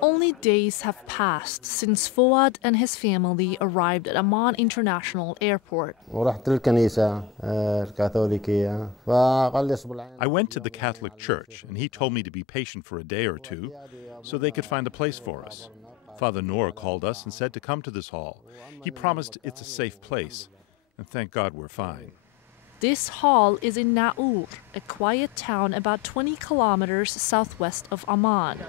Only days have passed since Fouad and his family arrived at Amman International Airport. I went to the Catholic Church, and he told me to be patient for a day or two so they could find a place for us. Father Naour called us and said to come to this hall. He promised it's a safe place, and thank God we're fine. This hall is in Naour, a quiet town about 20 kilometers southwest of Amman.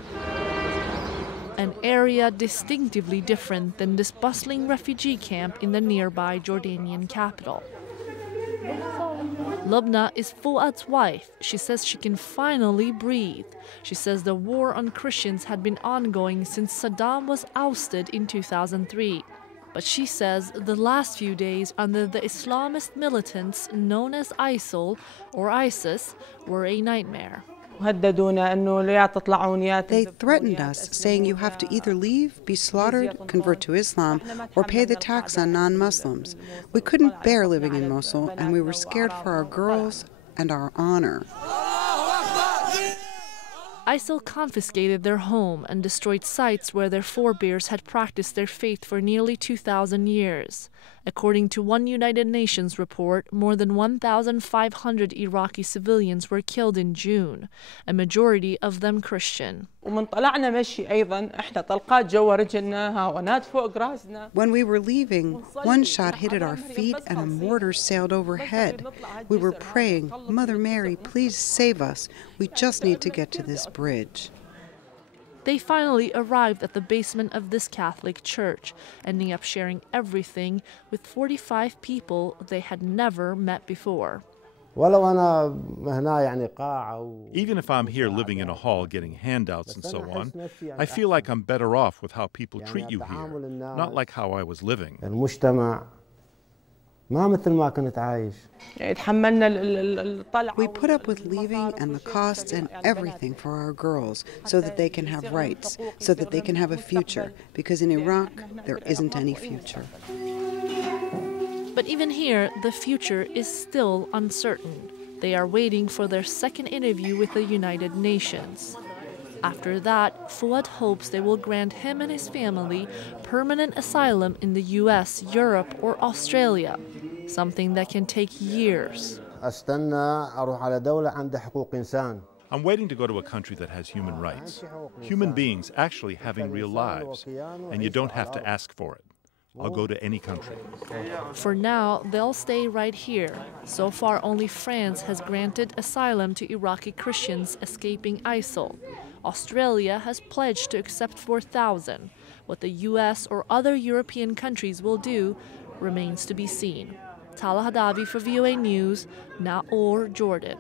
An area distinctively different than this bustling refugee camp in the nearby Jordanian capital. Lubna is Fouad's wife. She says she can finally breathe. She says the war on Christians had been ongoing since Saddam was ousted in 2003. But she says the last few days under the Islamist militants known as ISIL or ISIS were a nightmare. They threatened us, saying you have to either leave, be slaughtered, convert to Islam, or pay the tax on non-Muslims. We couldn't bear living in Mosul, and we were scared for our girls and our honor. ISIL confiscated their home and destroyed sites where their forebears had practiced their faith for nearly 2,000 years. According to one United Nations report, more than 1,500 Iraqi civilians were killed in June, a majority of them Christian. When we were leaving, one shot hit at our feet and a mortar sailed overhead. We were praying, "Mother Mary, please save us. We just need to get to this bridge." They finally arrived at the basement of this Catholic church, ending up sharing everything with 45 people they had never met before. Even if I'm here living in a hall getting handouts and so on, I feel like I'm better off with how people treat you here, not like how I was living. We put up with leaving and the costs and everything for our girls so that they can have rights, so that they can have a future, because in Iraq there isn't any future. But even here, the future is still uncertain. They are waiting for their second interview with the United Nations. After that, Fouad hopes they will grant him and his family permanent asylum in the US, Europe, or Australia, something that can take years. I'm waiting to go to a country that has human rights. Human beings actually having real lives, and you don't have to ask for it. I'll go to any country. For now, they'll stay right here. So far, only France has granted asylum to Iraqi Christians escaping ISIL. Australia has pledged to accept 4,000. What the US or other European countries will do remains to be seen. Tala Hadavi for VOA News, Naour, Jordan.